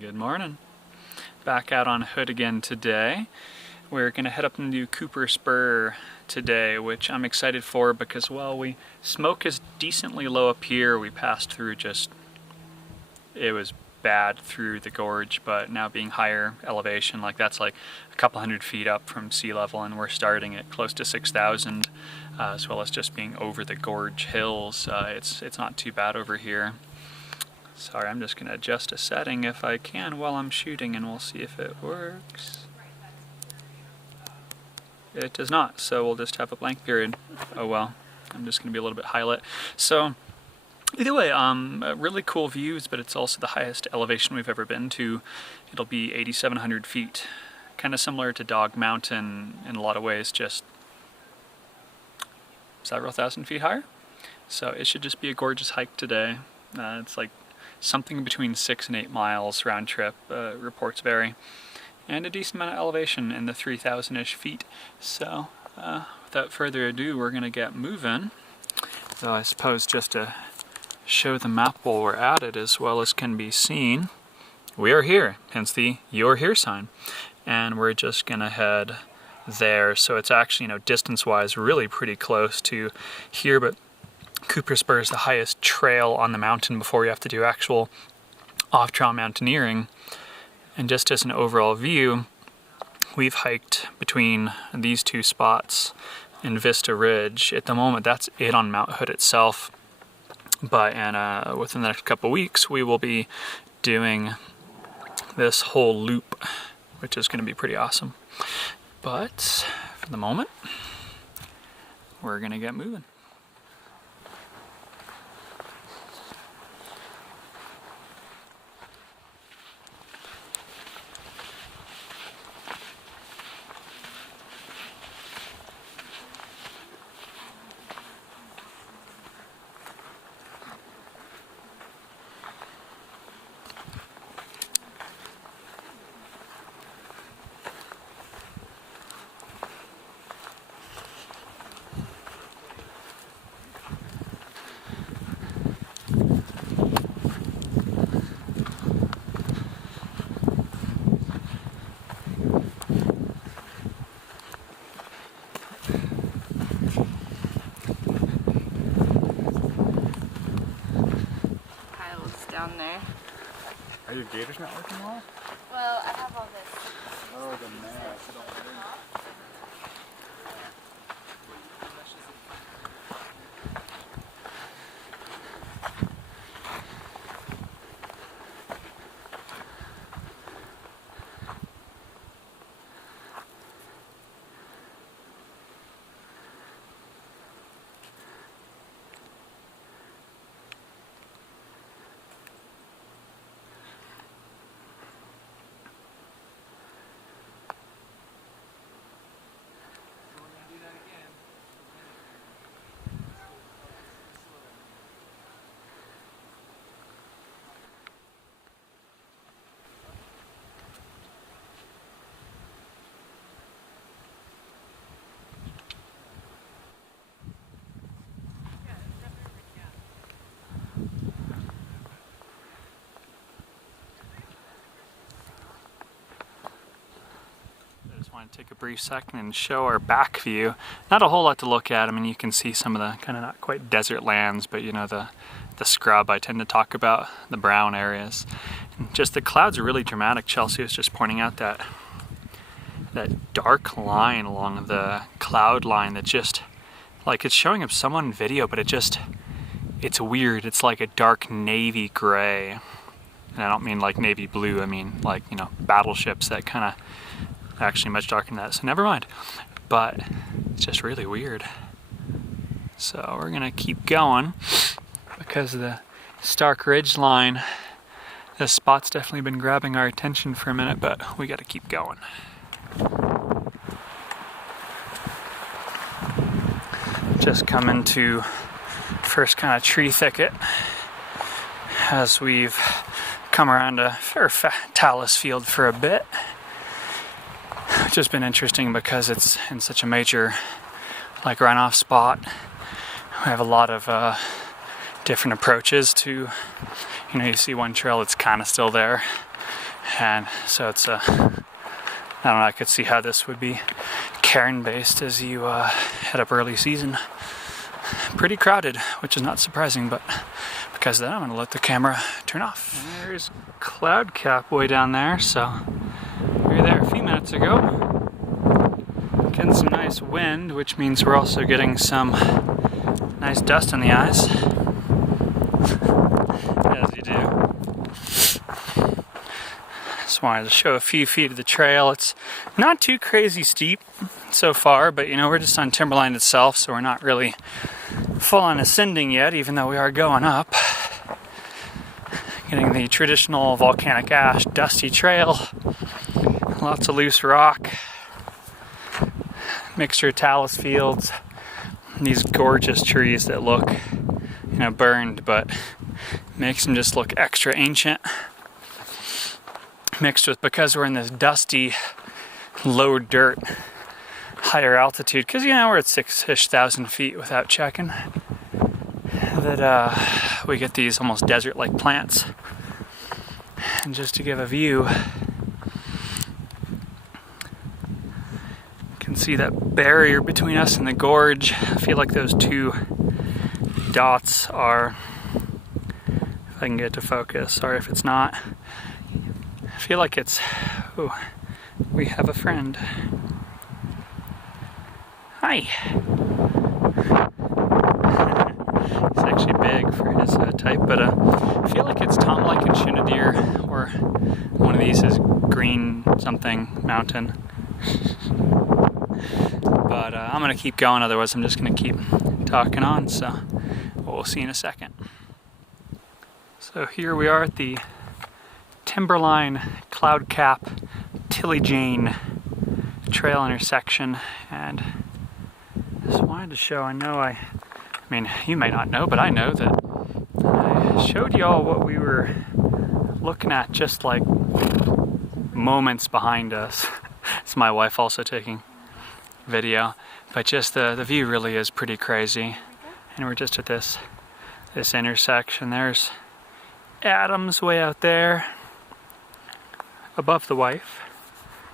Good morning. Back out on Hood again today. We're going to head up and do Cooper Spur today, which I'm excited for because, well, smoke is decently low up here. We passed through it was bad through the gorge, but now being higher elevation, that's like a couple hundred feet up from sea level, and we're starting at close to 6,000, as well as just being over the gorge hills. It's not too bad over here. Sorry, I'm just going to adjust a setting if I can while I'm shooting, and we'll see if it works. It does not, so we'll just have a blank period. Oh well, I'm just going to be a little bit highlight. So either way, really cool views, but it's also the highest elevation we've ever been to. It'll be 8,700 feet, kind of similar to Dog Mountain in a lot of ways, just several thousand feet higher. So it should just be a gorgeous hike today. It's like something between 6 and 8 miles round trip, reports vary, and a decent amount of elevation in the 3,000-ish feet. So without further ado, we're going to get moving. So I suppose just to show the map while we're at it as well as can be seen, we are here, hence the "You're Here" sign, and we're just going to head there. So it's actually, distance-wise really pretty close to here, but Cooper Spur is the highest trail on the mountain before we have to do actual off-trail mountaineering. And just as an overall view, we've hiked between these two spots in Vista Ridge. At the moment, that's it on Mount Hood itself. But within the next couple weeks, we will be doing this whole loop, which is going to be pretty awesome. But for the moment, we're going to get moving. Down there. Are your gators not working well? Well, I have all this. Oh, the mess. Want to take a brief second and show our back view. Not a whole lot to look at. I mean, you can see some of the kind of not quite desert lands, but the scrub I tend to talk about, the brown areas. And just the clouds are really dramatic. Chelsea was just pointing out that dark line along the cloud line that just, it's showing up somewhat in video, but it's weird. It's like a dark navy gray. And I don't mean like navy blue, I mean battleships that kind of actually much darker than that, so never mind. But it's just really weird. So we're gonna keep going because of the stark ridge line. This spot's definitely been grabbing our attention for a minute, but we gotta keep going. Just come into first kind of tree thicket as we've come around a fair talus field for a bit. Which has been interesting because it's in such a major runoff spot. We have a lot of different approaches to, you see one trail that's kind of still there, And so it's I don't know, I could see how this would be cairn based as you head up early season. Pretty crowded, which is not surprising, but because of that I'm going to let the camera turn off. And there's cloud cap way down there, so we were there a few minutes ago. Getting some nice wind, which means we're also getting some nice dust in the eyes. As you do. Just wanted to show a few feet of the trail. It's not too crazy steep so far, but you know, we're just on Timberline itself, so we're not really full on ascending yet, even though we are going up. Getting the traditional volcanic ash dusty trail. Lots of loose rock. Mixture of talus fields. These gorgeous trees that look, you know, burned, but makes them just look extra ancient. Mixed with, because we're in this dusty, low dirt, higher altitude, because, you know, we're at 6,000-ish feet without checking, that we get these almost desert-like plants. And just to give a view, you can see that barrier between us and the gorge. I feel like those two dots are, if I can get it to focus, sorry if it's not, I feel like it's, oh, we have a friend. Hi. He's actually big for his type, but I feel like it's Tom Lichen Shinnedeer, or one of these is Green something Mountain. But I'm going to keep going, otherwise I'm just going to keep talking on, so we'll see in a second. So here we are at the Timberline Cloud Cap Tilly Jane trail intersection, and just wanted to show, I mean, you may not know, but I know that I showed y'all what we were looking at just like moments behind us. It's my wife also taking video, but just the view really is pretty crazy. And we're just at this intersection. There's Adams way out there above the wife.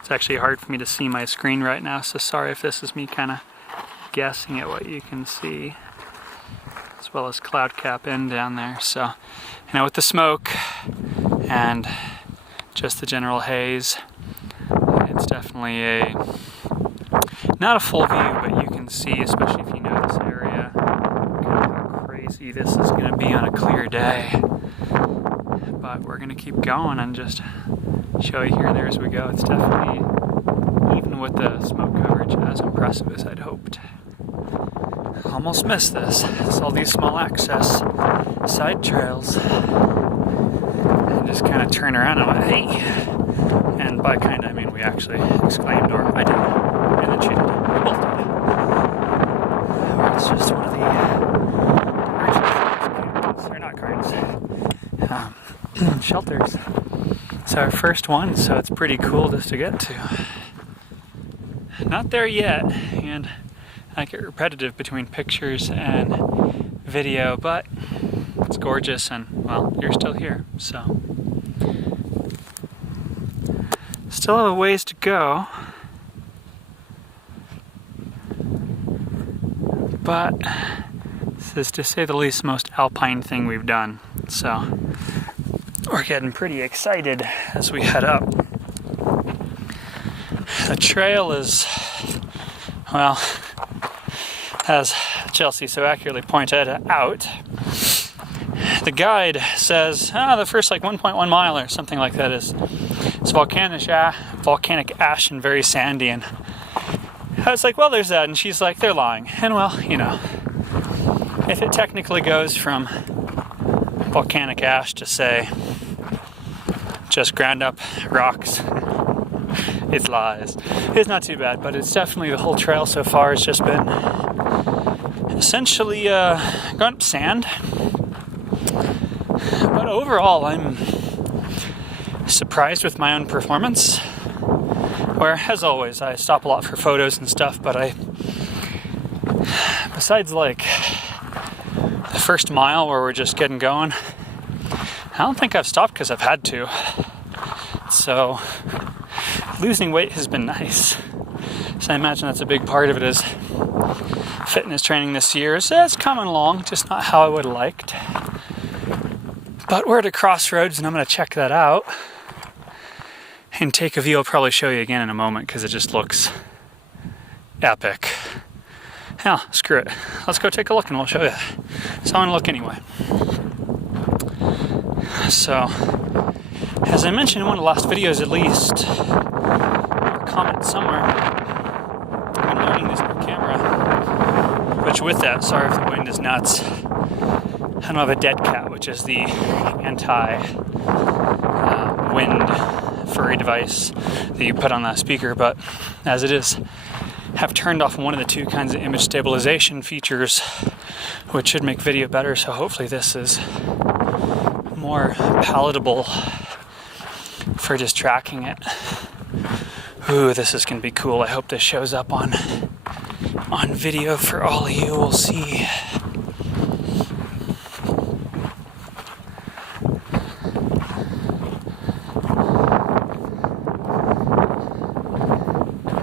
It's actually hard for me to see my screen right now, so sorry if this is me kind of guessing at what you can see, as well as cloud cap in down there. So, you know, with the smoke and just the general haze, it's definitely not a full view, but you can see, especially if you know this area, kind of how crazy this is going to be on a clear day. But we're going to keep going and just show you here and there as we go. It's definitely, even with the smoke coverage, as impressive as I'd hoped. Almost missed this. It's all these small access side trails. And just kind of turn around and went, hey! And by kind of, I mean we actually exclaimed, or I did, and then she did. We both did. Or it's just one of the emergency, or not gardens, shelters. It's our first one, so it's pretty cool just to get to. Not there yet, and I get repetitive between pictures and video, but it's gorgeous, and well, you're still here, so still have a ways to go, but this is, to say the least, the most alpine thing we've done, so we're getting pretty excited as we head up. The trail is, well, as Chelsea so accurately pointed out, the guide says the first like 1.1 mile or something like that is volcanic ash and very sandy, and I was like, well, there's that, and she's like, they're lying. And well, you know, if it technically goes from volcanic ash to, say, just ground up rocks, it's lies. It's not too bad, but it's definitely, the whole trail so far has just been essentially going up sand. But overall, I'm surprised with my own performance, where, as always, I stop a lot for photos and stuff, but besides like the first mile where we're just getting going, I don't think I've stopped because I've had to. So losing weight has been nice. So I imagine that's a big part of it is fitness training this year. So it's coming along, just not how I would have liked. But we're at a crossroads and I'm going to check that out and take a view. I'll probably show you again in a moment because it just looks epic. Hell, screw it. Let's go take a look and we'll show you. So I'm going to look anyway. So, as I mentioned in one of the last videos at least, or comment somewhere, I'm learning this new camera, which with that, sorry if the wind is nuts, I don't have a dead cat, which is the anti-wind furry device that you put on that speaker, but as it is, have turned off one of the two kinds of image stabilization features, which should make video better, so hopefully this is more palatable for just tracking it. Ooh, this is going to be cool. I hope this shows up on video for all of you. We'll see.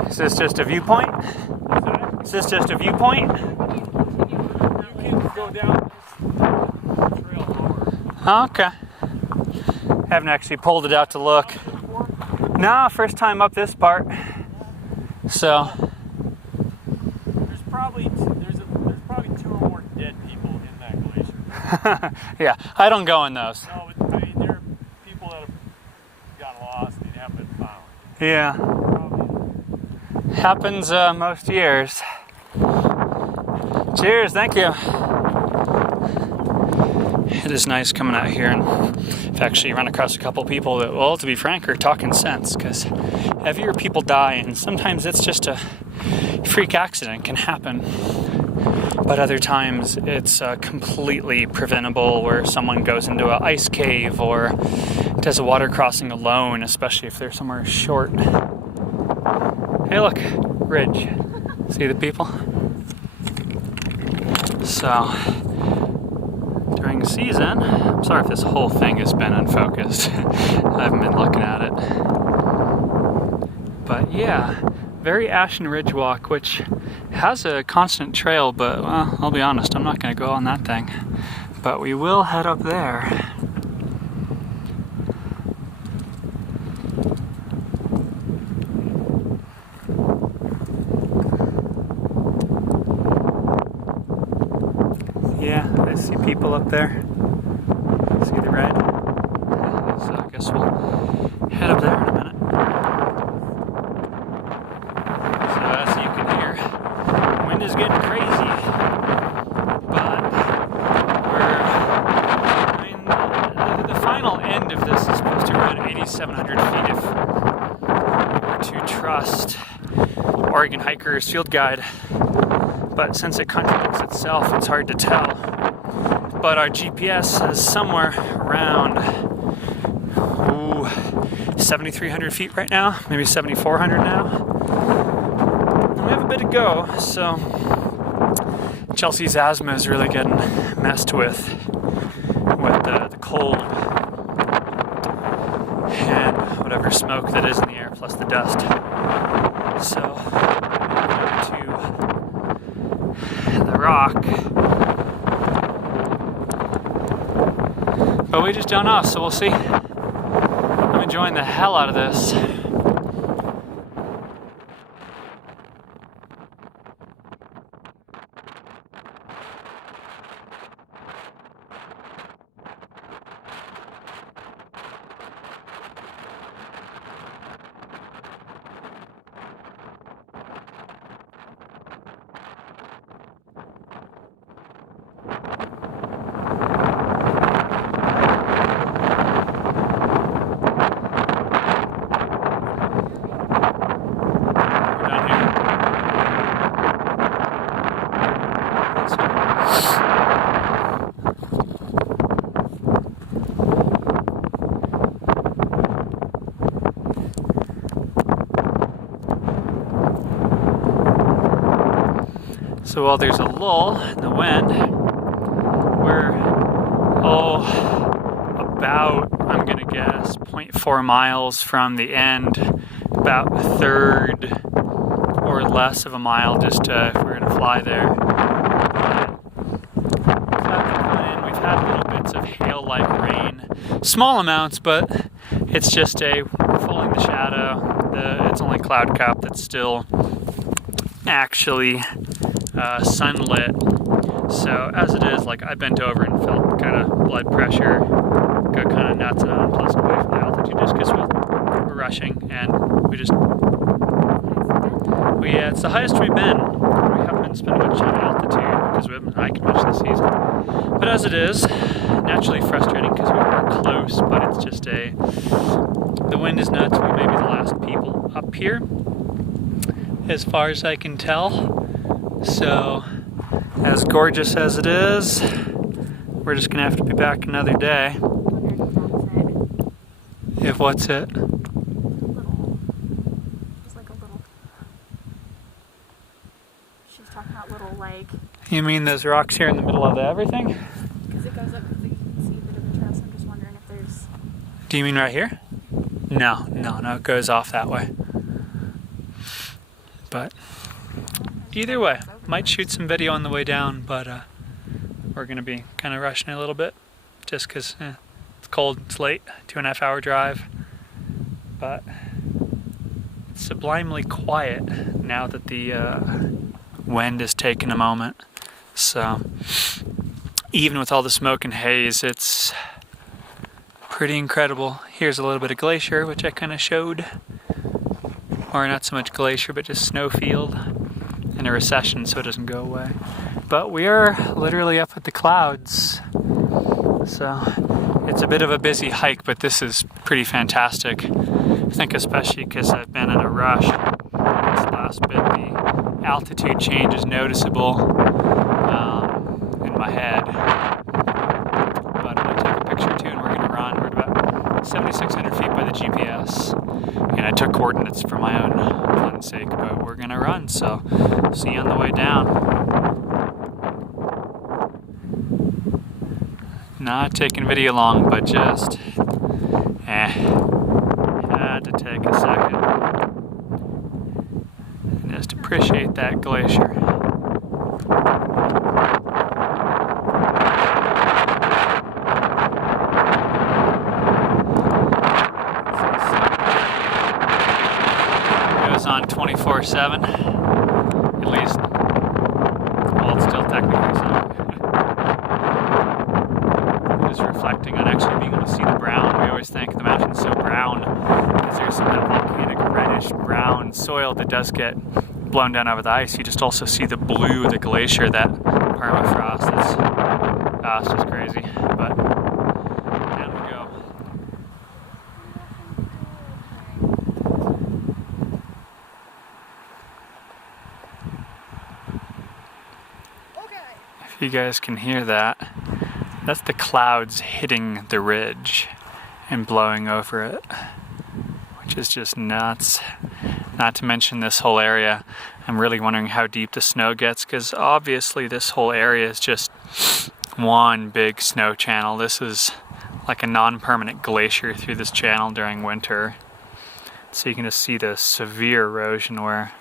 Is this just a viewpoint? Is this just a viewpoint? You can go down this trail lower. Oh, okay. Haven't actually pulled it out to look. No, first time up this part. So. There's probably two or more dead people in that glacier. Yeah, I don't go in those. No, but, I mean, there are people that have gotten lost and haven't been found. Yeah. Probably. Happens most years. Cheers, thank you. It is nice coming out here and I've actually run across a couple people that, well, to be frank, are talking sense, because heavier people die and sometimes it's just a freak accident, can happen. But other times it's completely preventable, where someone goes into an ice cave or does a water crossing alone, especially if they're somewhere short. Hey look, ridge. See the people? So, during season, I'm sorry if this whole thing has been unfocused. I haven't been looking at it. But yeah, very Ashen Ridge walk, which has a constant trail, but well, I'll be honest, I'm not going to go on that thing. But we will head up there. Yeah, I see people up there. See the red? So I guess we'll head up there in a minute. So as you can hear, the wind is getting crazy. But the final end of this is supposed to be around 8,700 feet if we're to trust Oregon Hiker's field guide. But since it contradicts itself, it's hard to tell. But our GPS says somewhere around 7,300 feet right now, maybe 7,400 now. And we have a bit to go, so Chelsea's asthma is really getting messed with the cold and whatever smoke that is in the air, plus the dust. So to the rock. But we just don't know, so we'll see. I'm enjoying the hell out of this. So while there's a lull in the wind, we're, about, I'm gonna guess, It's 0.4 miles from the end, about a third or less of a mile just if we're going to fly there. We've had little bits of hail-like rain, small amounts, but it's just we're following the shadow. It's only cloud cap that's still actually sunlit. So as it is, like I bent over and felt kind of blood pressure go kind of nuts and unpleasant away from the altitude just because we're rushing and it's the highest we've been. We haven't been spending much time at altitude because we haven't been hiking much this season. But as it is, naturally frustrating because we are close, but it's just the wind is nuts. We may be the last people up here, as far as I can tell. So, as gorgeous as it is, we're just gonna have to be back another day. If what's it? She's talking about little like. You mean those rocks here in the middle of everything? Because it goes up, because you can see a bit of a trail, so I'm just wondering if there's. Do you mean right here? No, it goes off that way. But either way, might shoot some video on the way down, but we're gonna be kind of rushing a little bit just because it's cold, it's late, 2.5 hour drive. But it's sublimely quiet now that the wind has taken a moment. So even with all the smoke and haze, it's pretty incredible. Here's a little bit of glacier, which I kind of showed. Or not so much glacier, but just snowfield and a recession so it doesn't go away. But we are literally up at the clouds. So it's a bit of a busy hike, but this is pretty fantastic. I think especially because I've been in a rush. This last bit, the altitude change is noticeable in my head. But I'm gonna take a picture too and we're gonna run. We're at about 7,600 feet by the GPS. And I took coordinates for my own fun's sake, but we're gonna run, so see you on the way down. Not taking video long, but just had to take a second and just appreciate that glacier. On 24/7, at least. Well, it's still technically summer. Just reflecting on actually being able to see the brown. We always think the mountain's so brown because there's some of that volcanic reddish brown soil that does get blown down over the ice. You just also see the blue, the glacier, that permafrost. It's just crazy. But down we go. If you guys can hear that, that's the clouds hitting the ridge and blowing over it, which is just nuts. Not to mention this whole area. I'm really wondering how deep the snow gets, because obviously this whole area is just one big snow channel. This is like a non-permanent glacier through this channel during winter. So you can just see the severe erosion where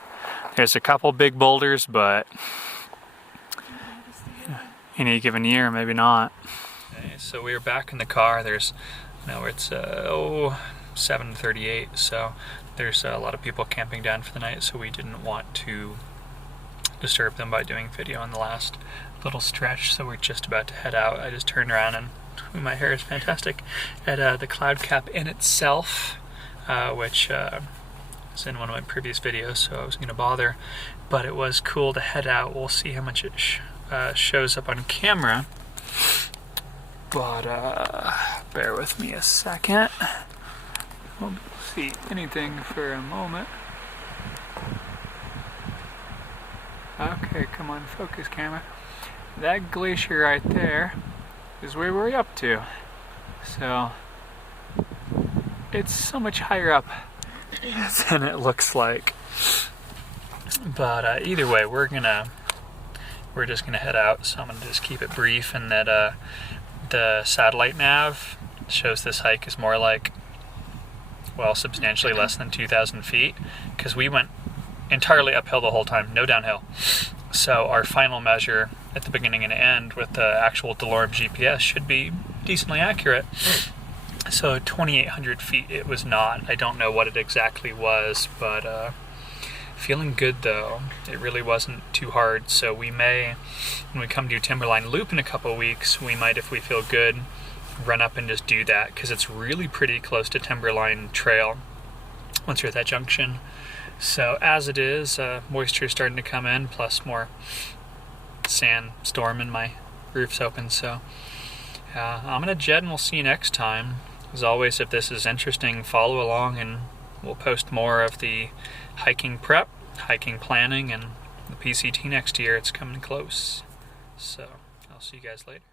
there's a couple big boulders, but in any given year, maybe not. Okay, so we're back in the car. There's, it's 7:38, so there's a lot of people camping down for the night, so we didn't want to disturb them by doing video on the last little stretch, so we're just about to head out. I just turned around and my hair is fantastic at the cloud cap in itself, which is in one of my previous videos, so I wasn't going to bother, but it was cool to head out. We'll see how much it shows up on camera, but bear with me a second. Won't see anything for a moment. Okay, come on, focus camera. That glacier right there is where we're up to. So it's so much higher up than it looks like. But either way, we're just gonna head out. So I'm gonna just keep it brief, and that the satellite nav shows this hike is more like well, substantially less than 2,000 feet, because we went entirely uphill the whole time, no downhill. So our final measure at the beginning and end with the actual DeLorme GPS should be decently accurate. So 2,800 feet it was not. I don't know what it exactly was, but feeling good though. It really wasn't too hard, so we may, when we come to Timberline Loop in a couple weeks, we might, if we feel good, run up and just do that, because it's really pretty close to Timberline Trail once you're at that junction. So as it is, moisture is starting to come in, plus more sandstorm and my roof's open. So I'm gonna jet, and we'll see you next time. As always, if this is interesting, follow along, and we'll post more of the hiking prep, hiking planning, and the PCT next year. It's coming close. So I'll see you guys later.